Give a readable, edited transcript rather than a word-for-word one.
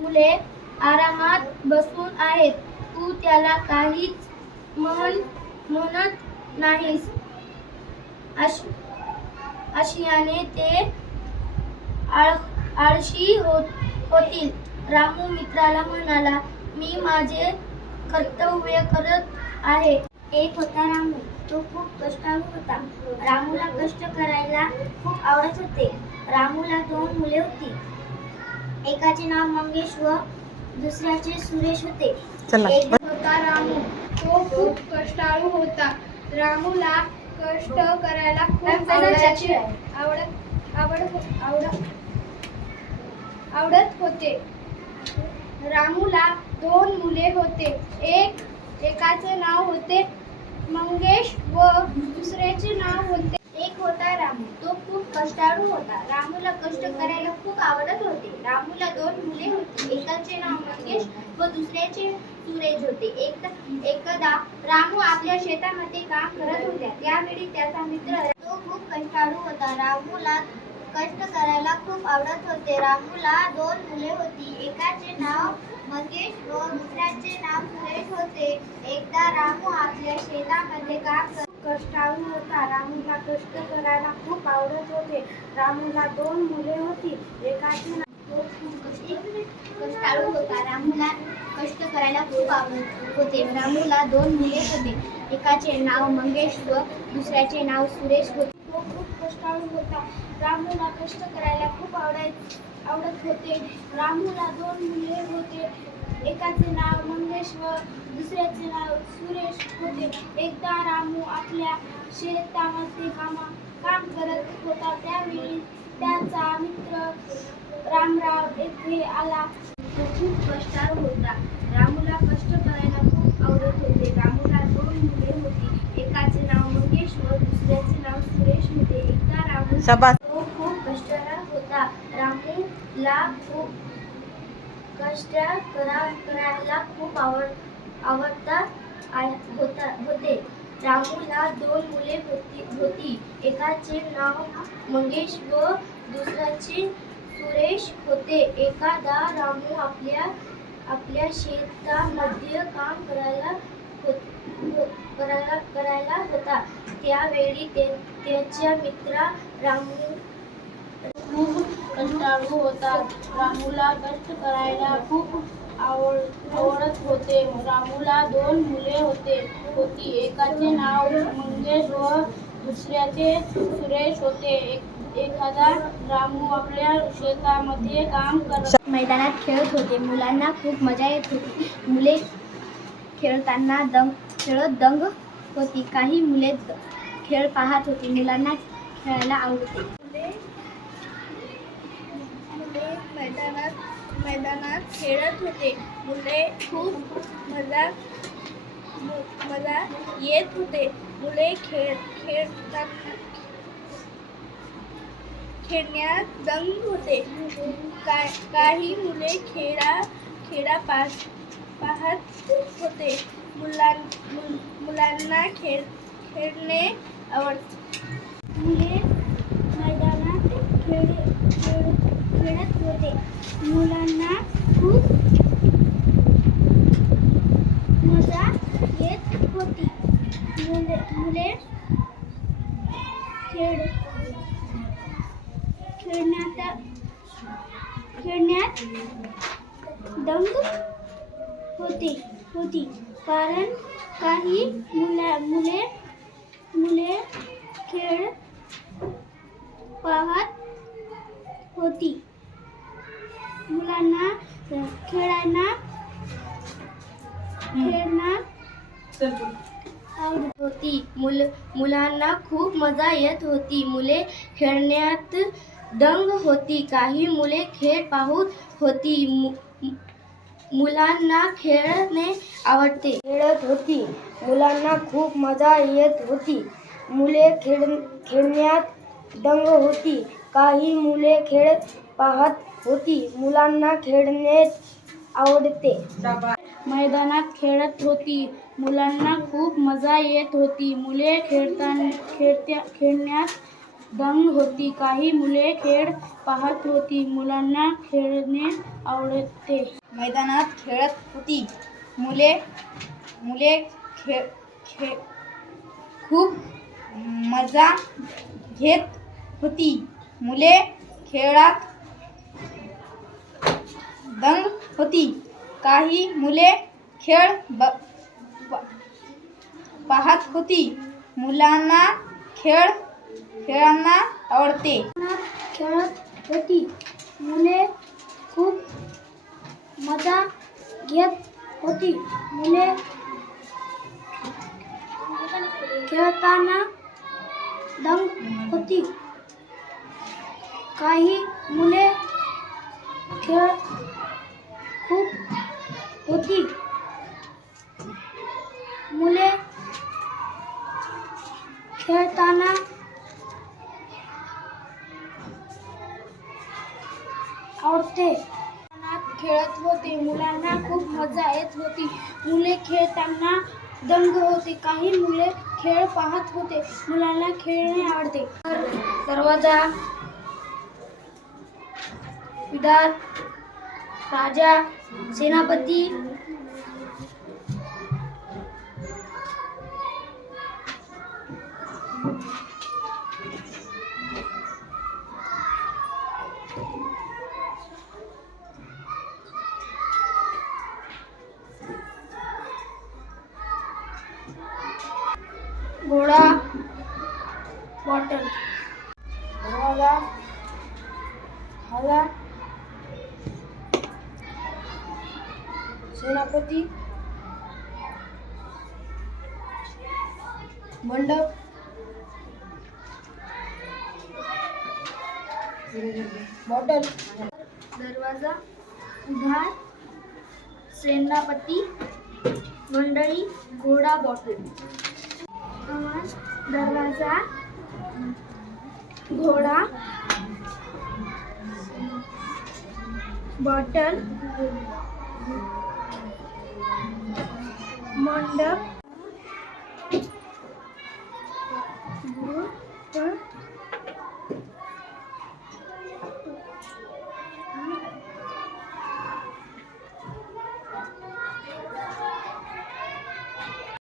मुले आरामात बसून आहेत. तू त्याला काहीच म्हणत नाहीस. आशयाने ते आळशी होतील. रामू मित्राला म्हणाला, मी माझे कर्तव्य करत आहे. एक होता रामू. तो खूप कष्टाळू होता. रामूला कष्ट करायला खूप आवडत होते. रामूला 2 मुले होती. एकाचे नाव मंगेश व दुसऱ्याचे सुरेश होते. एक होता रामू. तो खूप कष्टाळू होता. रामूला कष्ट करायला खूप आवडत होते. रामूला 2 मुले होते. एकाचे नाव होते मंगेश व दुसऱ्याचे नाव होते. एक होता रामू. तो खूप कष्टाळू होता. रामूला कष्ट करायला खूप आवडत होते. रामूला 2 मुले होती. एकाचे नाव मंगेश व दुसऱ्याचे सुरेश होते. एकदा रामू आपल्या शेतामध्ये काम करत होता. त्यावेळी त्याचा मित्र तो खूप कष्टाळू होता. रामूला कष्ट करायला खूप आवडत होते. रामूला 2 मुले होती. एकाचे नाव मंगेश व दुसऱ्याचे नाव सुरेश होते. एकदा रामू आपल्या शेतामध्ये काम कष्टाळू होता. रामूला कष्ट करायला खूप आवडत होते. रामूला 2 मुले होती. एकाचे नाव कष्टाळू होता. रामूला कष्ट करायला खूप आवडत होते. रामूला 2 मुले होते. एकाचे नाव मंगेश व दुसऱ्याचे नाव सुरेश होते. तो खूप कष्टाळू होता. रामूला कष्ट करायला खूप आवडत होते. रामूला 2 मुले होते. एकाचे नाव मंगेश व दुसऱ्याचे नाव सुरेश होते. एकदा रामू आपल्या शेतामध्ये काम करत होता. त्यावेळी त्याचा मित्र रामराव येथे आला. तो खूप कष्टाळू होता. रामूला कष्ट करायला खूप आवडत होते. रामूला 2 मुले होती. एकाचे नाव मंगेश व दुसऱ्याचे नाव सुरेश होते. एकदा रामू तो खूप कष्टाळू होता. रामूला खूप कष्ट करायला खूप आवडत होते. रामूला 2 मुले होती. एकाचे नाव मंगेश व दुसऱ्याचे सुरेश होते. एकदा रामू आपल्या शेतामध्ये काम करायला होता. त्यावेळी त्याचा मित्र रामू खूप कष्टाळू होता. रामूला कष्ट करायला खूप आवडत होते. रामूला 2 मुले होती. एकाचे नाव मंगेश व दुसऱ्याचे सुरेश होते. एकदा रामू आपल्या शेतामध्ये काम करत मैदानात खेळत होते. मुलांना खूप मजा येत होती. मुले खेळताना दंग होती. काही मुले खेळ पाहत होती. मुलांना खेळायला आवडते. मैदानात खेळत होते. मुले खूप मजा येत होते. मुले खेळण्यात दंग होते. काही मुले खेळ पाहत होते. मुलांना खेळणे आवडते. मुले मैदानात खेळत होते. मुलांना खूप मजा येत होती. मुले खेळण्यात दंग होती. कारण काही मुले खेळ पाहत होती. मुलांना खेळण्यात आवडत होती. मुलांना खूप मजा येत होती. मुले खेळण्यात दंग होती. काही मुले खेळ पाहत होती. मुलांना खेळणे आवडते. खेळत होती. मुलांना खूप मजा येत होती. मुले खेळण्यात दंग होती. काही मुले खेळ पाहत होती. मुलांना खेळणे आवडते. मैदानात खेळत होती. मुलांना खूप मजा येत होती. मुले खेळण्यात दंग होती. काही मुले खेळ पाहत होती. मुलांना खेळणे आवडते. मैदानात खेळत होती. मुले खूप मजा घेत होती. मुले खेळात दंग होती. काही मुले खेळ पाहत होती. मुलांना खेळांना आवडते. खेळत होती. मुले खूप मजा घेत होती. मुले खेळताना दंग होती. काही मुले खेळ खूप होती. मुले खेळताना आवडते. खेळत होते. मुलांना खूप मजा येत होती. मुले खेळताना दंग होते. काही मुले खेळ पाहत होते. मुलांना खेळणे आवडते. दरवाजा, विदार, राजा, सेनापती, घोडा, बॉटल, दरवाजा, हवा, सेनापती, मंडप, बॉटल, दरवाजा, उधार, सेनापती, मंडळी, घोडा, बॉटल. दरवाजा, घोडा, बॉटल, मंडप,